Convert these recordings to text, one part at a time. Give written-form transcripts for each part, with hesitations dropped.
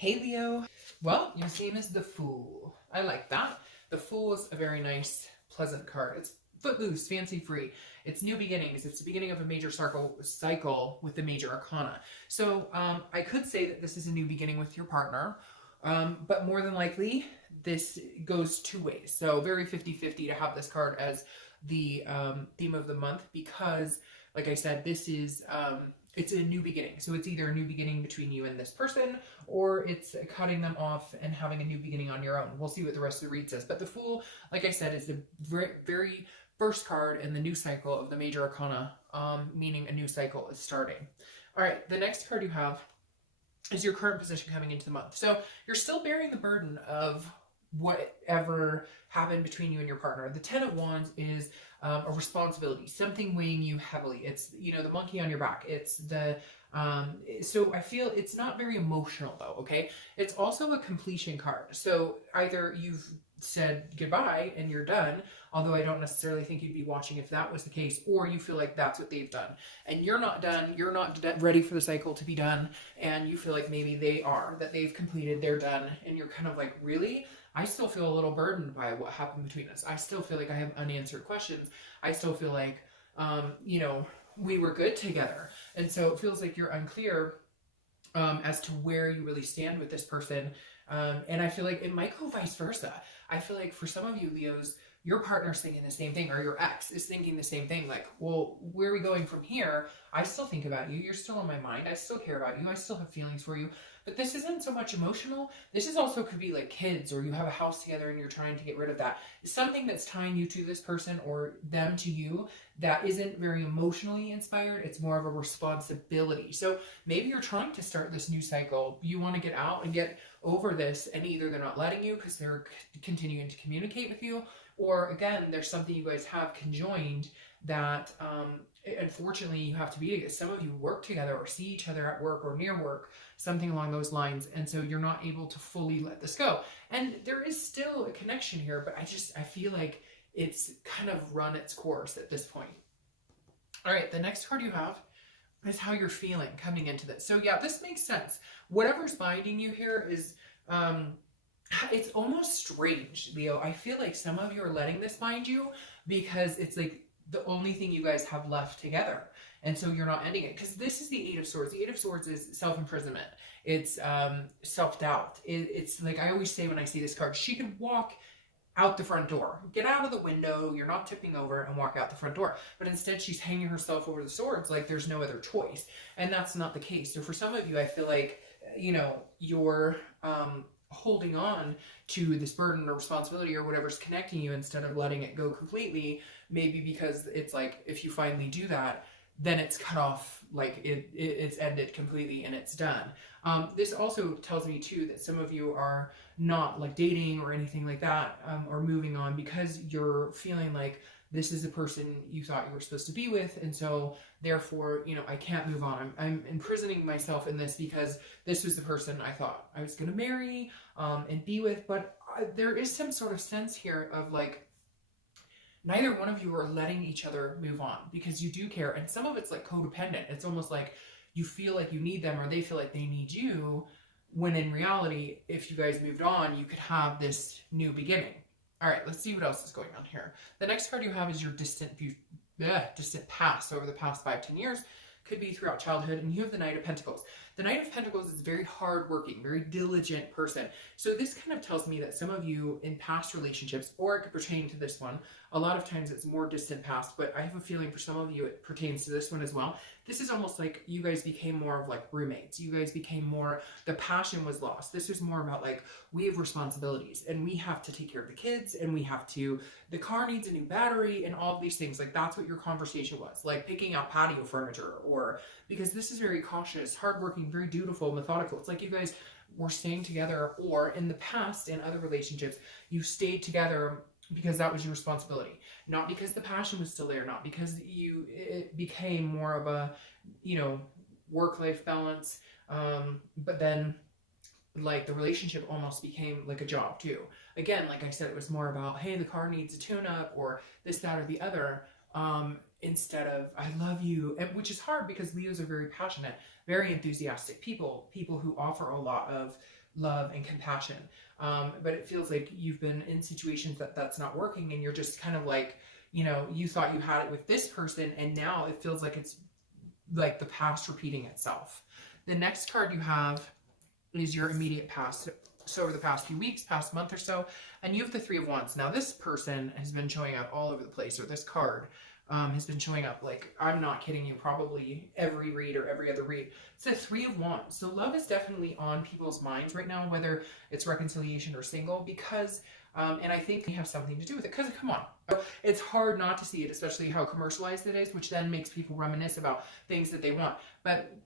Hey Leo. Well, your same as the Fool. I like that. The Fool is a very nice, pleasant card. It's footloose, fancy free. It's new beginnings. It's the beginning of a major cycle with the major arcana. So I could say that this is a new beginning with your partner, but more than likely, this goes two ways. So very 50-50 to have this card as the theme of the month because, like I said, this is it's a new beginning. So it's either a new beginning between you and this person, or it's cutting them off and having a new beginning on your own. We'll see what the rest of the read says. But the Fool, like I said, is the very first card in the new cycle of the major arcana, meaning a new cycle is starting. All right, the next card you have is your current position coming into the month. So you're still bearing the burden of whatever happened between you and your partner. The Ten of Wands is a responsibility, something weighing you heavily. It's, you know, the monkey on your back. It's the, so I feel it's not very emotional though, okay? It's also a completion card. So either you've said goodbye and you're done, although I don't necessarily think you'd be watching if that was the case, or you feel like that's what they've done and you're not done, you're not ready for the cycle to be done, and you feel like maybe they are, that they've completed, they're done, and you're kind of like, really? I still feel a little burdened by what happened between us. I still feel like I have unanswered questions. I still feel like, you know, we were good together. And so it feels like you're unclear as to where you really stand with this person. And I feel like it might go vice versa. I feel like for some of you, Leos, your partner's thinking the same thing, or your ex is thinking the same thing. Like, well, where are we going from here? I still think about you. You're still on my mind. I still care about you. I still have feelings for you. But this isn't so much emotional. This is also could be like kids, or you have a house together and you're trying to get rid of that. Something that's tying you to this person or them to you that isn't very emotionally inspired. It's more of a responsibility. So maybe you're trying to start this new cycle. You want to get out and get over this, and either they're not letting you because they're continuing to communicate with you, or again, there's something you guys have conjoined that unfortunately you have to be together. Some of you work together or see each other at work or near work, something along those lines, and so you're not able to fully let this go. And there is still a connection here, but I feel like it's kind of run its course at this point. All right, the next card you have is how you're feeling coming into this. So yeah, this makes sense. Whatever's binding you here is it's almost strange, Leo. I feel like some of you are letting this bind you because it's like the only thing you guys have left together. And so you're not ending it. Because this is the Eight of Swords. The Eight of Swords is self-imprisonment. It's self-doubt. It's like I always say when I see this card, she could walk out the front door, get out of the window, you're not tipping over, and walk out the front door. But instead she's hanging herself over the swords like there's no other choice. And that's not the case. So for some of you, I feel like, you know, you're holding on to this burden or responsibility or whatever's connecting you instead of letting it go completely, maybe because it's like if you finally do that, then it's cut off, like it's ended completely and it's done. This also tells me too that some of you are not like dating or anything like that, or moving on because you're feeling like this is the person you thought you were supposed to be with, and so therefore, you know, I can't move on. I'm imprisoning myself in this because this was the person I thought I was going to marry and be with, but there is some sort of sense here of like, neither one of you are letting each other move on because you do care, and some of it's like codependent. It's almost like you feel like you need them or they feel like they need you, when in reality, if you guys moved on, you could have this new beginning. All right, let's see what else is going on here. The next card you have is your distant past, over the past 5-10 years. Could be throughout childhood, and you have the Knight of Pentacles. The Knight of Pentacles is a very hardworking, very diligent person. So this kind of tells me that some of you in past relationships, or it could pertain to this one, a lot of times it's more distant past, but I have a feeling for some of you it pertains to this one as well. This is almost like you guys became more of like roommates. You guys became more, the passion was lost. This was more about like, we have responsibilities and we have to take care of the kids, and we have to, the car needs a new battery and all of these things. Like that's what your conversation was, like picking out patio furniture, or because this is very cautious, hardworking, very dutiful, methodical. It's like you guys were staying together, or in the past in other relationships, you stayed together because that was your responsibility, not because the passion was still there, not because it became more of a, you know, work-life balance, but then like the relationship almost became like a job too. Again, like I said, it was more about, hey, the car needs a tune-up, or this, that, or the other, instead of I love you, and which is hard because Leos are very passionate, very enthusiastic people who offer a lot of love and compassion. But it feels like you've been in situations that's not working, and you're just kind of like, you know, you thought you had it with this person, and now it feels like it's like the past repeating itself. The next card you have is your immediate past. So over the past few weeks, past month or so, and you have the Three of Wands. Now this person has been showing up all over the place, or this card has been showing up, like, I'm not kidding you, probably every read or every other read. It's the Three of Wands. So love is definitely on people's minds right now, whether it's reconciliation or single, because, and I think they have something to do with it, because come on, it's hard not to see it, especially how commercialized it is, which then makes people reminisce about things that they want. But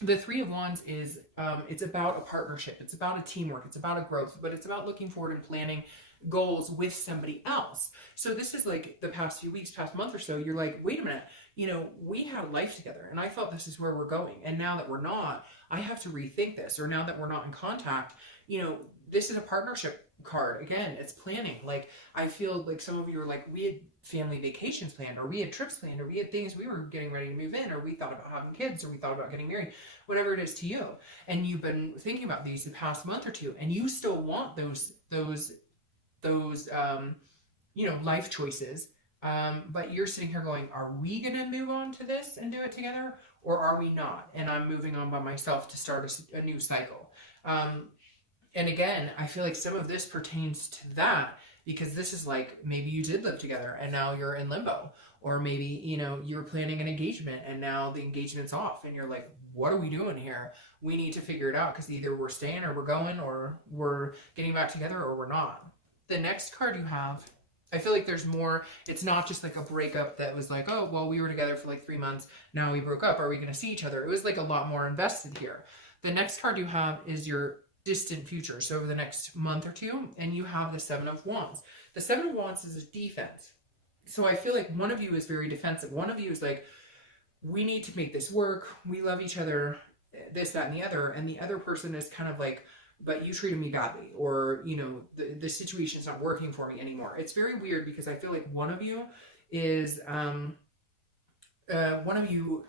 the Three of Wands is, it's about a partnership. It's about a teamwork. It's about a growth, but it's about looking forward and planning goals with somebody else. So this is like the past few weeks, past month or so, you're like, wait a minute, you know, we had a life together and I thought this is where we're going. And now that we're not, I have to rethink this. Or now that we're not in contact, you know, this is a partnership card. Again, it's planning. Like, I feel like some of you are like, we had family vacations planned, or we had trips planned, or we had things we were getting ready to move in, or we thought about having kids, or we thought about getting married, whatever it is to you. And you've been thinking about these the past month or two, and you still want those you know, life choices. But you're sitting here going, are we going to move on to this and do it together, or are we not? And I'm moving on by myself to start a new cycle. And again, I feel like some of this pertains to that, because this is like, maybe you did live together and now you're in limbo, or maybe, you know, you were planning an engagement and now the engagement's off and you're like, what are we doing here? We need to figure it out, because either we're staying or we're going, or we're getting back together or we're not. The next card you have, I feel like there's more. It's not just like a breakup that was like, oh, well, we were together for like 3 months. Now we broke up. Are we going to see each other? It was like a lot more invested here. The next card you have is your distant future. So over the next month or two, and you have the Seven of Wands. The Seven of Wands is a defense. So I feel like one of you is very defensive. One of you is like, we need to make this work. We love each other, this, that, and the other. And the other person is kind of like, but you treated me badly, or, you know, the situation's not working for me anymore. It's very weird, because I feel like one of you is, one of you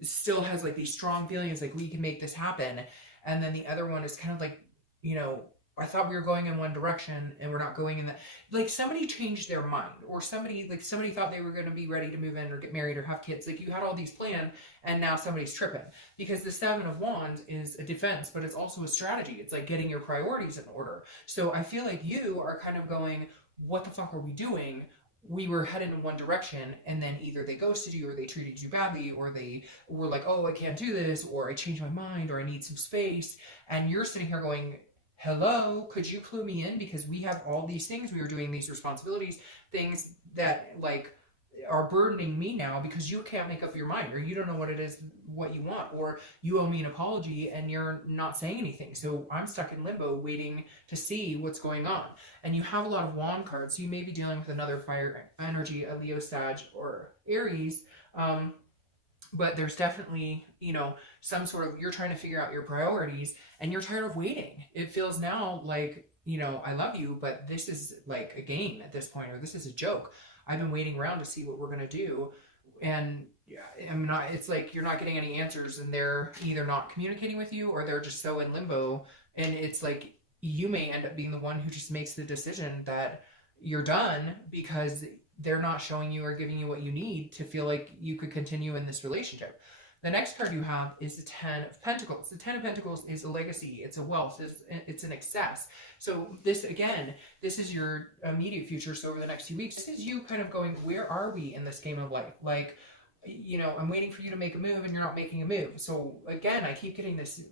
still has like these strong feelings, like we can make this happen. And then the other one is kind of like, you know, I thought we were going in one direction and we're not going in that. Like, somebody changed their mind, or somebody thought they were going to be ready to move in or get married or have kids. Like, you had all these planned and now somebody's tripping, because the Seven of Wands is a defense, but it's also a strategy. It's like getting your priorities in order. So I feel like you are kind of going, what the fuck are we doing? We were headed in one direction, and then either they ghosted you, or they treated you badly, or they were like, oh, I can't do this, or I changed my mind, or I need some space. And you're sitting here going, hello, could you clue me in? Because we have all these things, we were doing these responsibilities, things that like are burdening me now, because you can't make up your mind, or you don't know what it is, what you want, or you owe me an apology and you're not saying anything. So I'm stuck in limbo waiting to see what's going on. And you have a lot of wand cards, so you may be dealing with another fire energy, a Leo, Sag, or Aries. But there's definitely, you know, some sort of, you're trying to figure out your priorities and you're tired of waiting. It feels now like, you know, I love you, but this is like a game at this point, or this is a joke. I've been waiting around to see what we're going to do. And I'm not, it's like you're not getting any answers, and they're either not communicating with you, or they're just so in limbo. And it's like you may end up being the one who just makes the decision that you're done, because they're not showing you or giving you what you need to feel like you could continue in this relationship. The next card you have is the Ten of Pentacles. The Ten of Pentacles is a legacy. It's a wealth. It's an excess. So this, again, this is your immediate future. So over the next few weeks, this is you kind of going, where are we in this game of life? Like, you know, I'm waiting for you to make a move and you're not making a move. So again, I keep getting this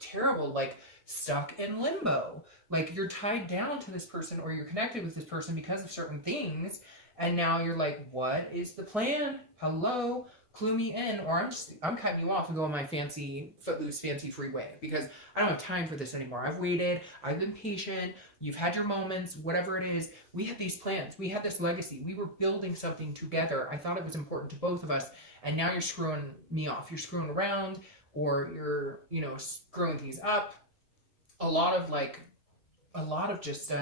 terrible, like, stuck in limbo. Like, you're tied down to this person, or you're connected with this person because of certain things. And now you're like, what is the plan? Hello, clue me in, or I'm cutting you off and going my fancy, footloose, fancy free way, because I don't have time for this anymore. I've waited. I've been patient. You've had your moments, whatever it is. We had these plans. We had this legacy. We were building something together. I thought it was important to both of us. And now you're screwing me off. You're screwing around, or you're, you know, screwing things up. A lot of just,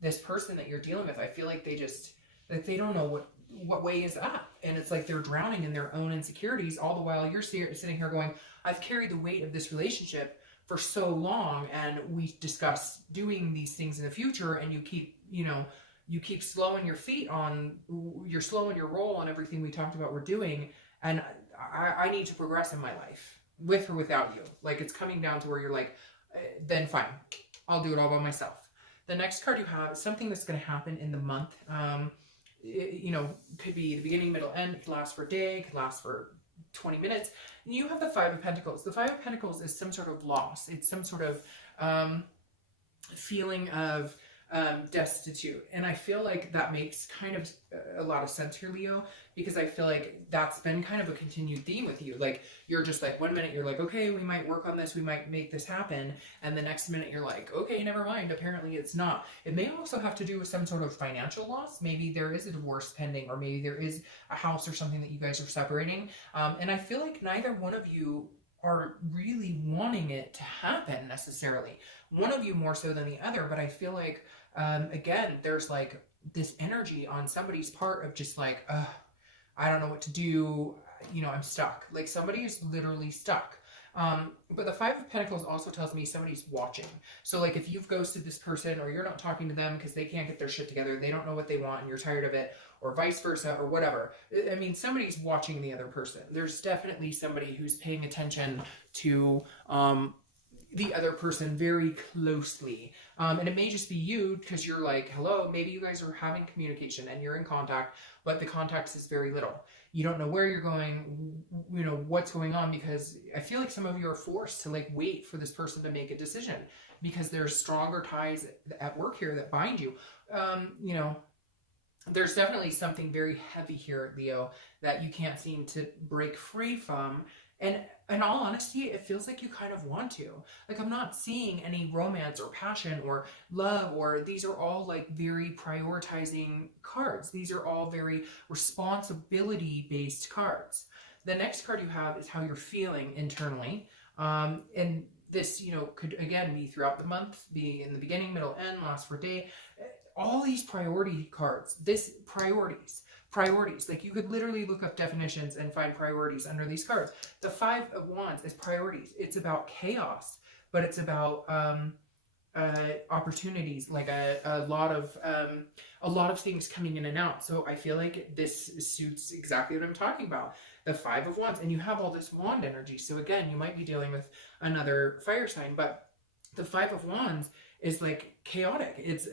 this person that you're dealing with, I feel like they just, like, they don't know what way is that? And it's like they're drowning in their own insecurities, all the while you're sitting here going, I've carried the weight of this relationship for so long, and we discuss doing these things in the future, and you keep, you keep slowing your feet on, you're slowing your roll on everything we talked about we're doing, and I need to progress in my life, with or without you. Like, it's coming down to where you're like, then fine, I'll do it all by myself. The next card you have is something that's going to happen in the month. Could be the beginning, middle, end. It could last for a day, could last for 20 minutes. And you have the Five of Pentacles. The Five of Pentacles is some sort of loss. It's some sort of feeling of destitute. And I feel like that makes kind of a lot of sense here, Leo, because I feel like that's been kind of a continued theme with you. Like, you're just like, one minute you're like, okay, we might work on this, we might make this happen. And the next minute you're like, okay, never mind. Apparently it's not. It may also have to do with some sort of financial loss. Maybe there is a divorce pending, or maybe there is a house or something that you guys are separating. And I feel like neither one of you are really wanting it to happen necessarily. One of you more so than the other, but I feel like, again, there's like this energy on somebody's part of just like, I don't know what to do. I'm stuck. Like, somebody is literally stuck. But the Five of Pentacles also tells me somebody's watching. So like, if you've ghosted this person, or you're not talking to them because they can't get their shit together, they don't know what they want and you're tired of it, or vice versa, or whatever. I mean, somebody's watching the other person. There's definitely somebody who's paying attention to, the other person very closely. And it may just be you, because you're like, hello, maybe you guys are having communication and you're in contact, but the context is very little. You don't know where you're going, what's going on, because I feel like some of you are forced to like wait for this person to make a decision, because there's stronger ties at work here that bind you. There's definitely something very heavy here, Leo, that you can't seem to break free from. And in all honesty, it feels like you kind of want to. Like, I'm not seeing any romance or passion or love, or these are all like very prioritizing cards. These are all very responsibility-based cards. The next card you have is how you're feeling internally. And this, could again be throughout the month, be in the beginning, middle, end, last for a day. All these priority cards, priorities. Like, you could literally look up definitions and find priorities under these cards. The Five of Wands is priorities. It's about chaos, but it's about opportunities, like a lot of things coming in and out. So I feel like this suits exactly what I'm talking about. The Five of Wands, and you have all this wand energy. So again, you might be dealing with another fire sign, but the Five of Wands is like chaotic. It's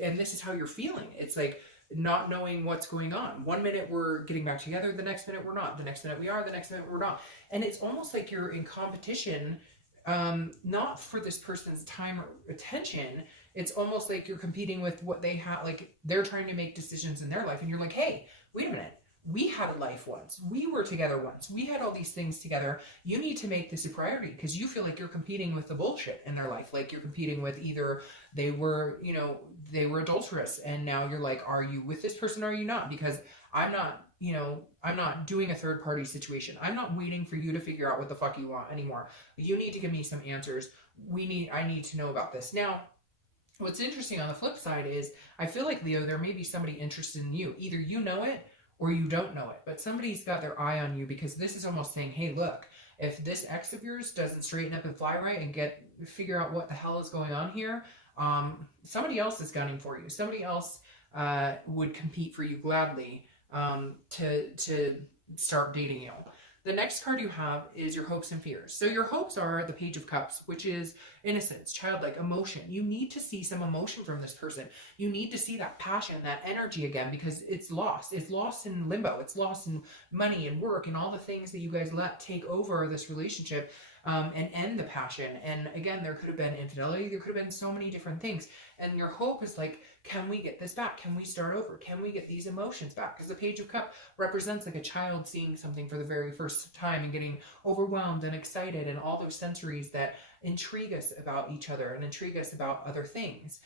and this is how you're feeling. It's like not knowing what's going on. One minute we're getting back together, the next minute we're not. The next minute we are, the next minute we're not. And it's almost like you're in competition, not for this person's time or attention. It's almost like you're competing with what they have. Like, they're trying to make decisions in their life, and you're like, hey, wait a minute. We had a life once. We were together once. We had all these things together. You need to make this a priority, because you feel like you're competing with the bullshit in their life. Like, you're competing with either they were adulterous, and now you're like, are you with this person or are you not? Because I'm not doing a third party situation. I'm not waiting for you to figure out what the fuck you want anymore. You need to give me some answers. I need to know about this. Now, what's interesting on the flip side is, I feel like, Leo, there may be somebody interested in you. Either you know it or you don't know it, but somebody's got their eye on you, because this is almost saying, hey, look, if this ex of yours doesn't straighten up and fly right and figure out what the hell is going on here, somebody else is gunning for you. Somebody else would compete for you gladly to start dating you. The next card you have is your hopes and fears. So your hopes are the Page of Cups, which is innocence, childlike emotion. You need to see some emotion from this person. You need to see that passion, that energy again, because it's lost. It's lost in limbo. It's lost in money and work and all the things that you guys let take over this relationship and end the passion. And again, there could have been infidelity. There could have been so many different things. And your hope is like, can we get this back? Can we start over? Can we get these emotions back? Because the Page of Cups represents like a child seeing something for the very first time and getting overwhelmed and excited, and all those sensories that intrigue us about each other and intrigue us about other things.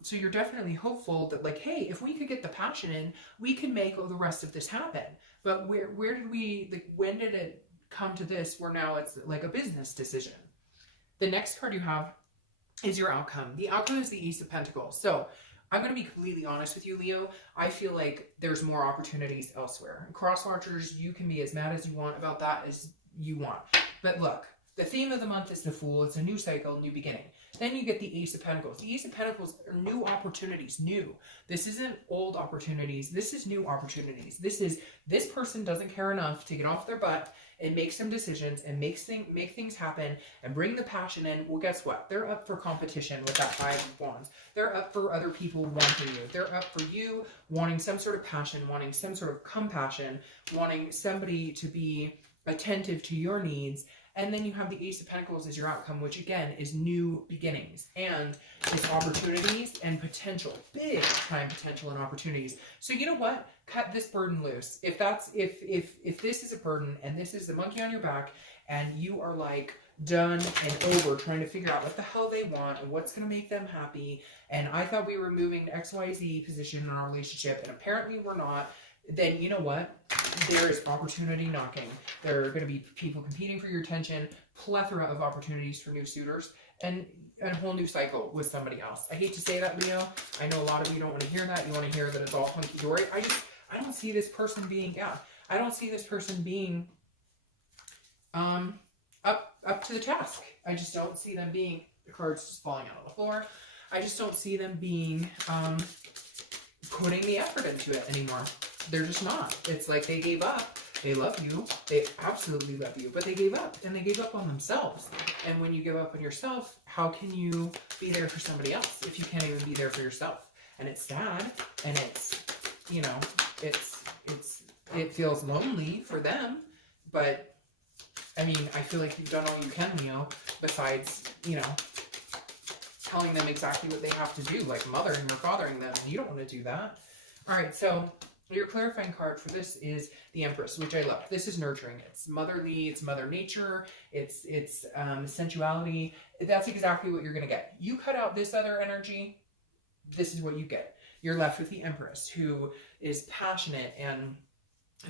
So you're definitely hopeful that, like, hey, if we could get the passion in, we can make the rest of this happen. But when did it come to this where now it's like a business decision? The next card you have is your outcome. The outcome is the Ace of Pentacles. So I'm going to be completely honest with you, Leo. I feel like there's more opportunities elsewhere. Cross watchers, you can be as mad as you want about that as you want. But look, the theme of the month is the Fool. It's a new cycle, new beginning. Then you get the Ace of Pentacles. The Ace of Pentacles are new opportunities, new. This isn't old opportunities. This is new opportunities. This person doesn't care enough to get off their butt and make some decisions and make things happen and bring the passion in. Well, guess what? They're up for competition with that Five of Wands. They're up for other people wanting you. They're up for you wanting some sort of passion, wanting some sort of compassion, wanting somebody to be attentive to your needs. And then you have the Ace of Pentacles as your outcome, which again is new beginnings and it's opportunities and potential, big time potential and opportunities. So you know what? Cut this burden loose. If this is a burden and this is the monkey on your back and you are like done and over trying to figure out what the hell they want and what's going to make them happy, and I thought we were moving to XYZ position in our relationship and apparently we're not, then you know what? There is opportunity knocking. There are going to be people competing for your attention, plethora of opportunities for new suitors, and a whole new cycle with somebody else. I hate to say that, Leo. I know a lot of you don't want to hear that. You want to hear that it's all hunky-dory. I don't see this person being, I don't see this person being up to the task. I just don't see them being, the cards just falling out on the floor. I just don't see them being putting the effort into it anymore. They're just not. It's like they gave up. They love you. They absolutely love you. But they gave up. And they gave up on themselves. And when you give up on yourself, how can you be there for somebody else if you can't even be there for yourself? And it's sad. And it's, you know, it feels lonely for them. But, I mean, I feel like you've done all you can, Leo, besides, you know, telling them exactly what they have to do, like mothering or fathering them. You don't want to do that. All right, so your clarifying card for this is the Empress, which I love. This is nurturing. It's motherly. It's Mother Nature. It's sensuality. That's exactly what you're going to get. You cut out this other energy, this is what you get. You're left with the Empress, who is passionate and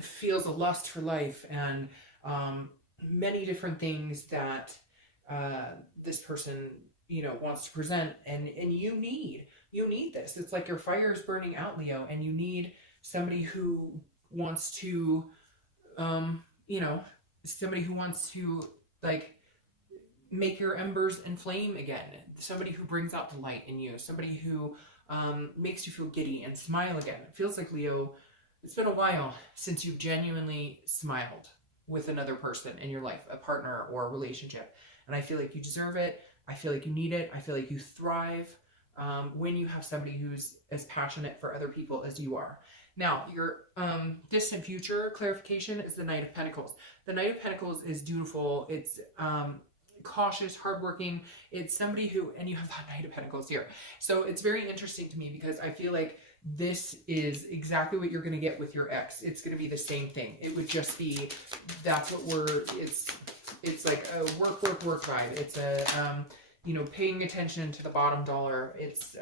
feels a lust for life and many different things that this person, you know, wants to present. And you need this. It's like your fire is burning out, Leo, and you need somebody who wants to, you know, somebody who wants to, like, make your embers inflame again. Somebody who brings out the light in you. Somebody who makes you feel giddy and smile again. It feels like, Leo, it's been a while since you've genuinely smiled with another person in your life, a partner or a relationship. And I feel like you deserve it. I feel like you need it. I feel like you thrive when you have somebody who's as passionate for other people as you are. Now, your distant future clarification is the Knight of Pentacles. The Knight of Pentacles is dutiful. It's cautious, hardworking. It's somebody who, and you have that Knight of Pentacles here. So it's very interesting to me because I feel like this is exactly what you're going to get with your ex. It's going to be the same thing. It would just be, that's what it's like a work vibe. It's a, you know, paying attention to the bottom dollar. It's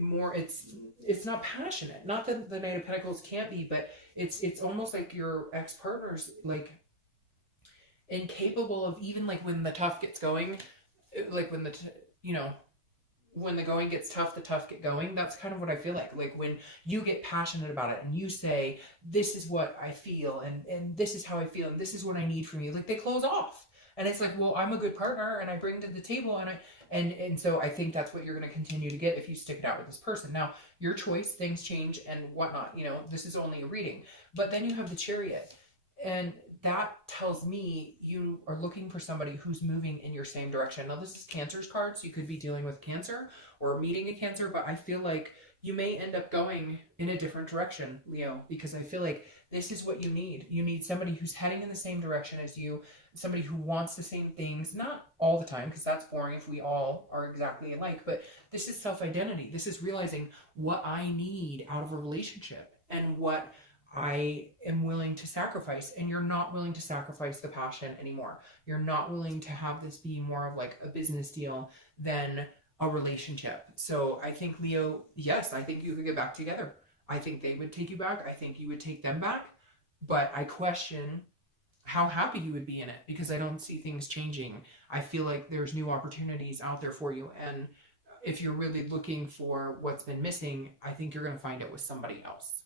more, it's not passionate. Not that the Knight of Pentacles can't be, but it's almost like your ex-partner's like incapable of, even like when the tough gets going, like when you know, when the going gets tough, the tough get going. That's kind of what I feel like. Like when you get passionate about it and you say, this is what I feel and this is how I feel and this is what I need from you. Like they close off. And it's like, well, I'm a good partner and I bring to the table and so I think that's what you're going to continue to get if you stick it out with this person. Now, your choice, things change and whatnot. You know, this is only a reading. But then you have the Chariot. And that tells me you are looking for somebody who's moving in your same direction. Now, this is Cancer's card, so you could be dealing with Cancer or meeting a Cancer, but I feel like you may end up going in a different direction, Leo, because I feel like this is what you need. You need somebody who's heading in the same direction as you, somebody who wants the same things, not all the time, because that's boring if we all are exactly alike, but this is self-identity. This is realizing what I need out of a relationship and what I am willing to sacrifice. And you're not willing to sacrifice the passion anymore. You're not willing to have this be more of like a business deal than a relationship. So I think, Leo, yes, I think you could get back together. I think they would take you back. I think you would take them back. But I question how happy you would be in it because I don't see things changing. I feel like there's new opportunities out there for you. And if you're really looking for what's been missing, I think you're going to find it with somebody else.